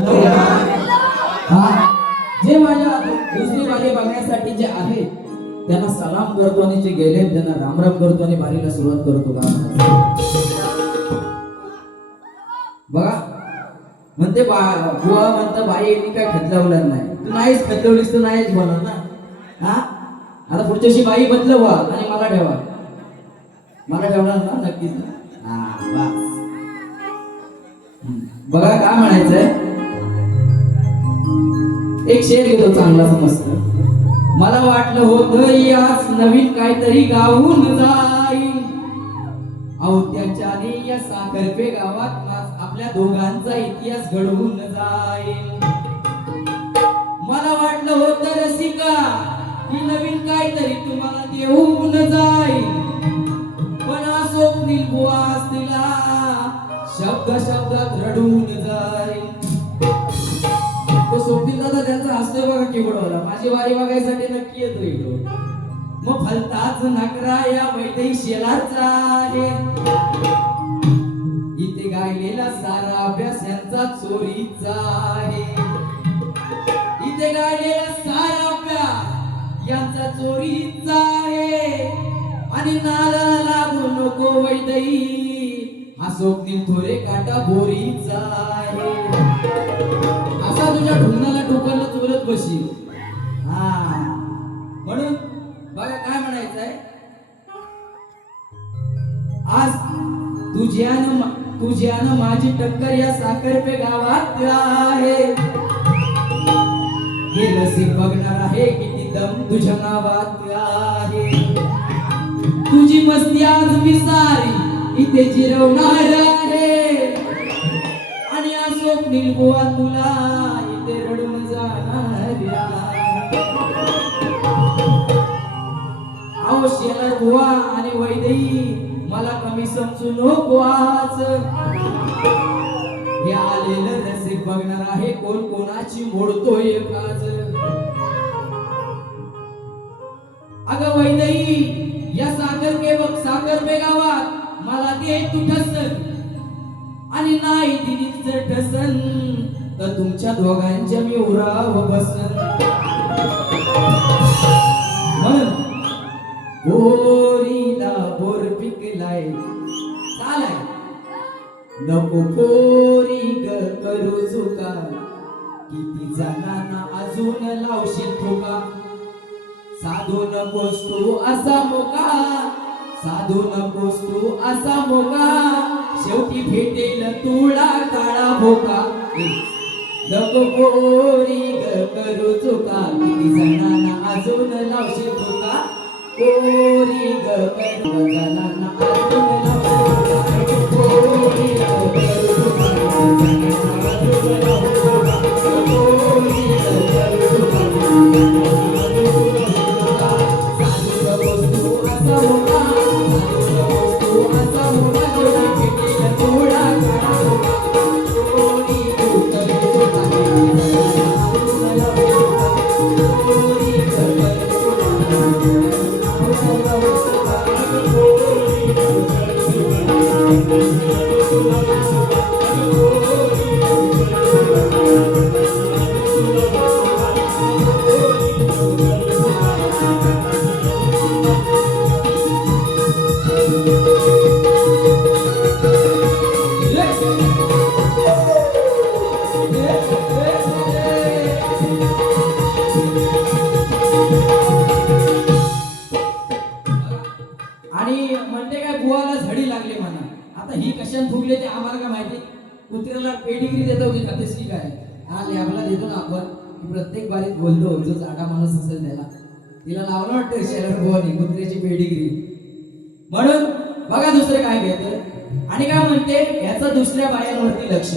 Hello हा. जे माझ्या दुसरी बारी बघण्यासाठी जे आहेत त्यांना सलाम करतो आणि जे गेले त्यांना रामराम करतो आणि बारीला सुरुवात करतो का बघा. म्हणते बा बुवा म्हणता बाई यांनी काय खतलावलं नाही. तू नाहीच खतलवलीस तर नाहीच बोलणार ना. हा? आता पुढच्याशी बाई बदलवा आणि मला ठेवा. मला ठेवणार ना नक्कीच. ना हा बघा काय म्हणायचंय? एक शेर घेतो चांगला समजत मला वाटलं होतं यास नवीन काहीतरी गाऊन जाईल अहो या साखरपे गावात आपल्या दोघांचा इतिहास घडवून जाईल मला वाटलं होतं रसिका ही नवीन काहीतरी तुम्हाला देऊन जाईल पण स्वप्नील बुवास तिला शब्द शब्दात रडून जाईल त्यांचा असतोय बघा कीबोर्डवाला माझी वारी बघायसाठी नक्की येतो इकडं मग फलताच नकरा या वैद्य शेलाचा आहे. इथे गायलेला सारा अभ्यास यांचा चोरीचा आहे. इथे गायलेला सारा अभ्यास यांचा चोरीचा आहे. आणि नाला लागू नको वैदई हा स्वप्नील थोरे काटा बोरीचा आहे. असा तुझ्या ढुंगाला टोक चोरत हा. म्हणून बघा काय म्हणायचंय? आज तुझ्यानं तुझ्यानं माझी टक्कर या साखरपे गावात आहे. हे लसी बघणार आहे किती दम तुझ्या नावात आहे. तुझी मस्ती आज मी सारी इथे जिरवणार आहे. आणि या स्वप्नील बुवा तुला अहो शेलार बुवा आणि वैदई मला कमी समजू नको आज. हे आलेलं रसिक बघणार आहे कोण कोणाची मोडतोय काज अग वैदई या साखर के सागर पे गावात मला दे तू ठसन. आणि नाही दिली जर ठसन तर तुमच्या दोघांच्या मी उराव बसन. गोरीला बोर पिकलाय. चालाय. नको कोरी ग करू चुका. किती जणांना अजून लावशील ठोका. साधू नकोस तू असा मोका. साधू नकोस तू असा मोका. शेवटी भेटेल तुळा काळा भोका. नको कोरी ग करू चुका. किती जणांना अजून लावशील ठोका. पोरी ग झडी लागली म्हणा. आता ही कशाने फुगले ते आम्हाला काय माहिती? कुत्र्याला पेडिग्री देतो होती तेच की काय? हा लॅबला देतो ना आपण. की प्रत्येक बारीत बोलतो जो जाडा माणूस असेल त्याला. तिला लावलं वाटतं शरण भवानी कुत्र्याची पेडिग्री म्हणून बघा दुसरं काय घेत आणि काय म्हणते? याचं दुसऱ्या बायांवरती लक्ष.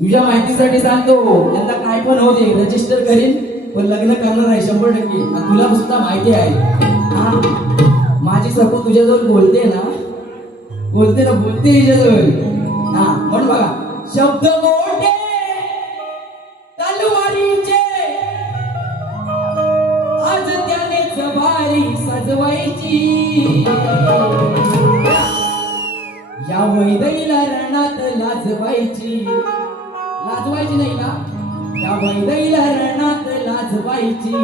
तुझ्या माहितीसाठी सांगतो. यांना काय पण होते रजिस्टर करीन. पण लग्न करणार आहे शंभर टक्के. तुला सुद्धा माहिती आहे. माझी सखू तुझ्याजवळ बोलते ना बोलते ना बोलते हिच्याजवळ हा म्हणून बघा. शब्द मोठे तलवारीचे. आज त्याने जबारी सजवायची. या वैदैला रणात लाजवायची. लाजवायची नाही ना? या वैदैला रणात लाजवायची.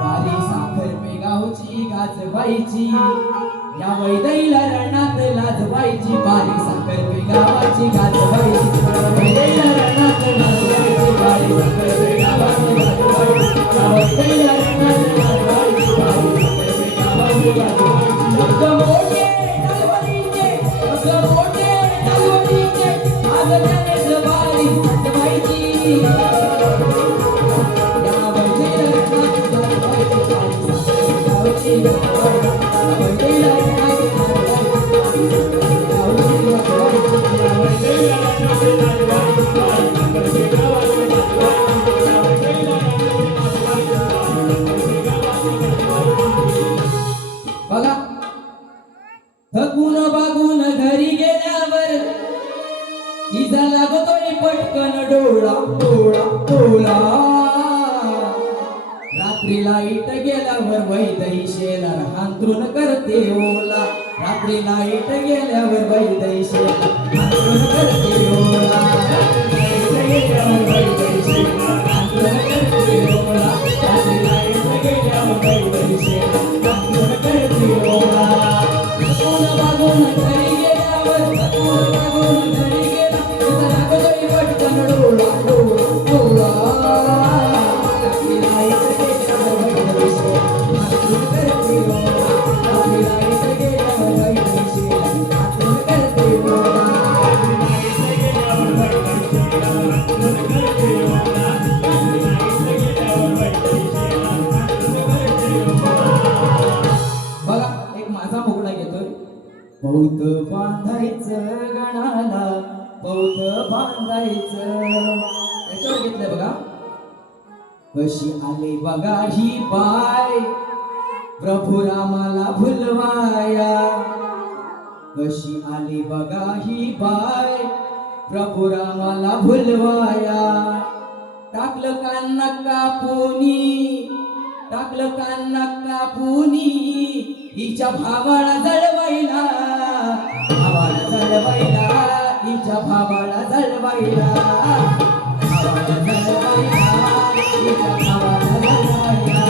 बारी साखर पेगावची गाजवायची. या वैदैला रणात लाजवायची बारी. साखर गावाची गाजवायची. वैदैला रणात लाजवायची बारी. साखर गावाची गाजवायची. या वैदैला रणात लाजवायची बारी. साखर गावाची गाजवायची. इजा लागतोय पटकन डोळा डोळा डोळा. रात्री लाइट गेल्यावर वैदई शेलार हांतरून करते ओला. रात्री लाइट गेल्यावर वैदई शेलार करते ओला. लाइट गेल्यावर वैदई शेलार हांतरून करते ओला. रात्री लाइट गेल्यावर वैदई शेलार कशी आली बघा ही बाय. प्रभू रामाला भुलवाया. टाकलं कान्ना कापुनी टाकलं कान्ना कापुनी हिच्या भावाला जळवायला. भावाला जळवायला. हिच्या भावाला जळवायला. भावाला जळवायला. हिच्या भावाला जळवायला.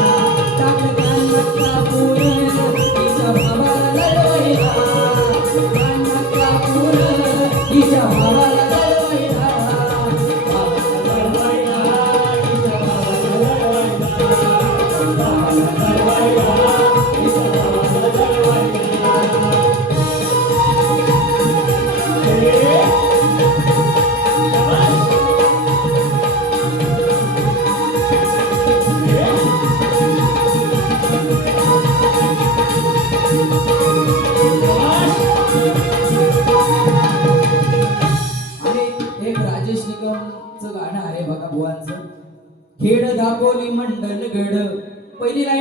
टाकलं कान्ना कापून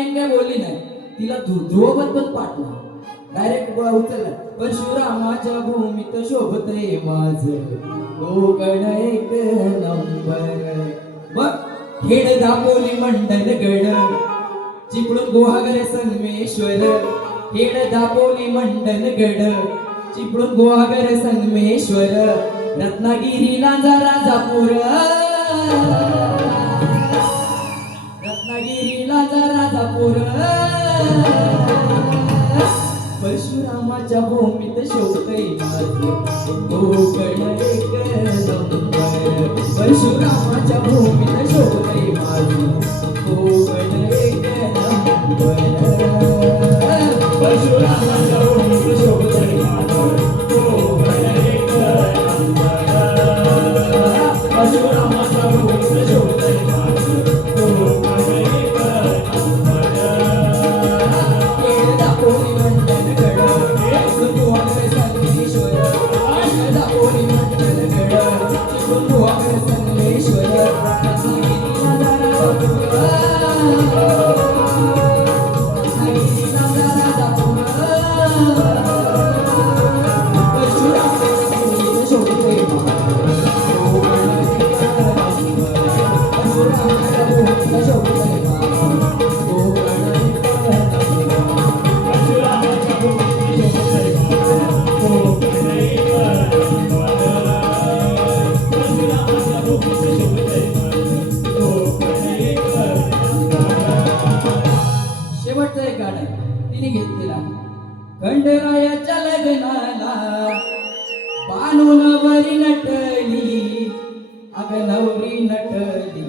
पहिली बोलली नाही. तिला ध्रुवबद्दल ध्रुवपद पण पाठला डायरेक्ट उचलला. परशुरामाच्या भूमीत शोभत शोभतय माझ. कोकण एक नंबर. मग खेड दापोली मंडल गड. चिपळूण गुहागर संगमेश्वर. खेड दापोली मंडल गड. चिपळून गुहागर संगमेश्वर. रत्नागिरी लांजा राजापूर. रत्नागिरी लांजा राजापूर परशुरामाच्या भूमीत शोभतय तिने खंडरायाच्या लग्नाला बानून वरी नटली. अग नवरी नटली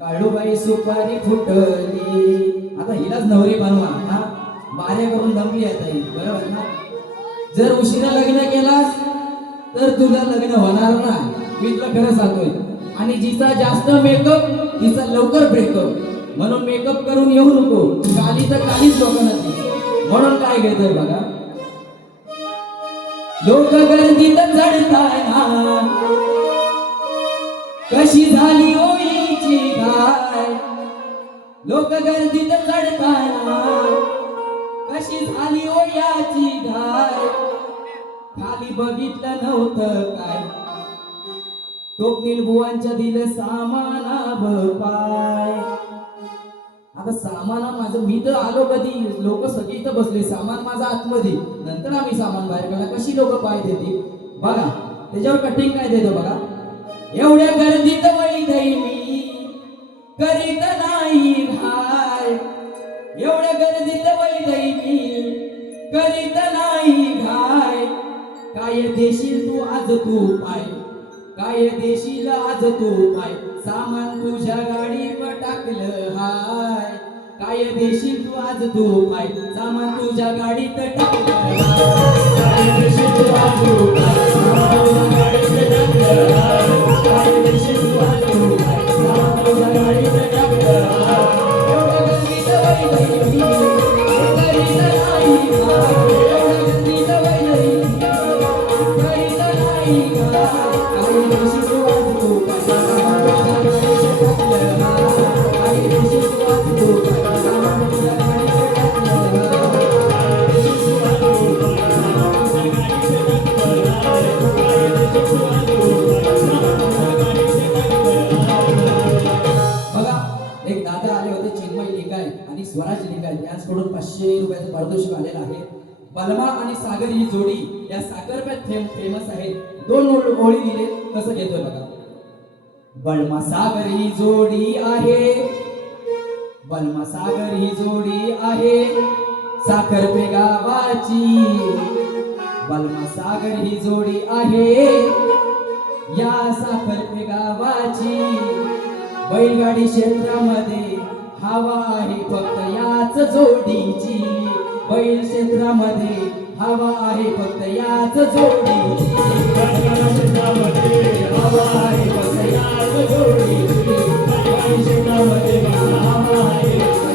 काळूबाई सुपारी फुटली. आता हिलाच नवरी बनवा हा? बाऱ्या करून दमली आता ही बरोबर ना? जर उशिरा लग्न केलास तर तुझं लग्न होणार ना मी तुला खरं सांगतोय. आणि जिचा जास्त मेकअप तिचा लवकर ब्रेकअप म्हणून मेकअप करून येऊ नको. काली तर कालीच लोकांना दिस म्हणून काय घेतोय बघा? लोक गर्दीत चढताना कशी झाली ओळीची गाय? लोक गर्दीत चढताना कशी झाली ओयाची गाय? खाली बघितलं नव्हतं काय? तो बुवांच्या दिलं सामाना पाय. आता सामाना माझं मी तर आलो कधी? लोक सगळी इथं बसले. सामान माझा आतमध्ये. नंतर आम्ही सामान बाहेर काढला कशी लोक पाय देते बघा त्याच्यावर कटिंग काय देतो बघा? एवढ्या गर्दीत वैदई मी करीत नाही घाय. एवढ्या गर्दीत वैदई मी करीत नाही घाय. काय देशील तू आज तू पाय? काय देशील आज तू पाय? सामान तुझ्या गाडीवर टाकलं हाय. काय देशील तू आज तू पाय. सामान तुझ्या गाडीत काय देशील तू आज तू पाय. सामान तुझ्या गाडीत काय देशील तू आज तू पाय. सामान तुझ्या गाडीत जोडी या साखरप्यात फेम फेमस आहे दोन ओळी दिले कसं घेतोय बघा. बलमा सागर ही जोडी आहे. बलमा सागर ही जोडी आहे. साखरपे गावाची. बलमा सागर ही जोडी आहे. या साखरपे गावाची. बैलगाडी क्षेत्रामध्ये हवा आहे फक्त याच जोडीची. बैल क्षेत्रामध्ये हवा आहे फक्त याच जोडी. हवा आहे फक्त याच जोडी. हवा आहे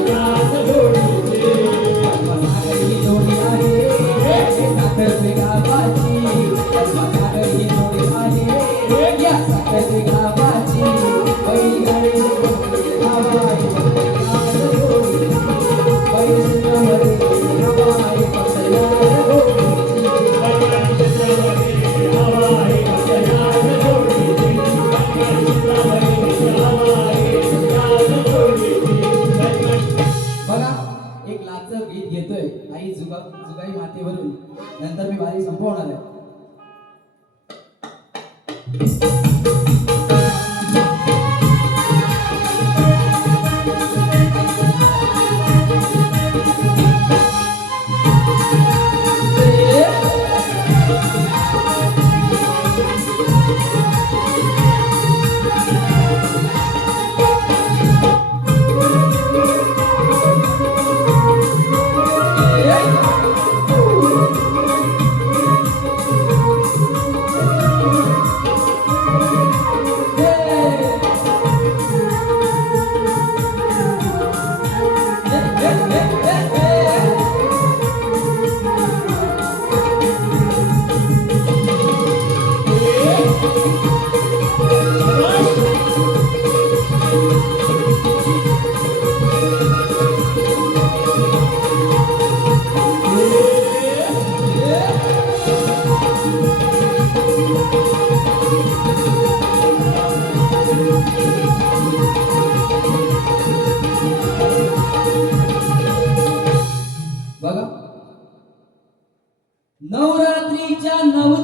नवरात्रीच्या नऊ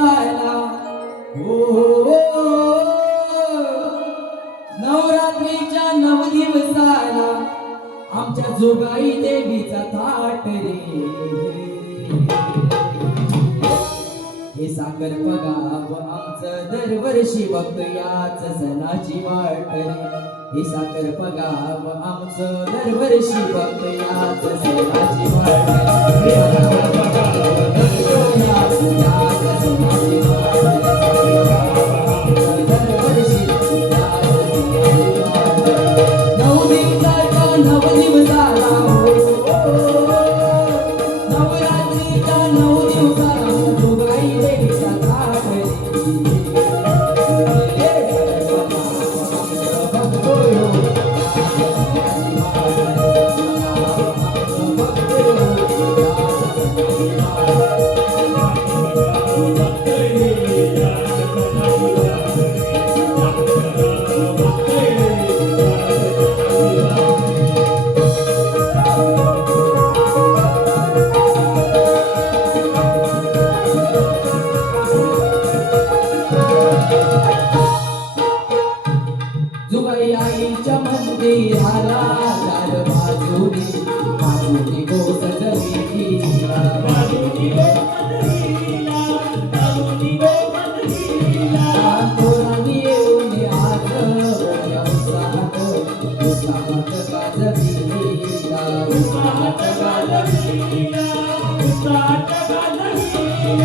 आयला हो, हो, हो नवरात्रीच्या नऊ आयला आमच्या जोगाई देवीचा थाट रे. हे बघा व आमचं दरवर्षी बघयाच सणाची वाट हे बघा व आमचं दरवर्षी बघयाच सणाची वाट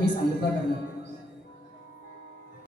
మీ సందుబాటులో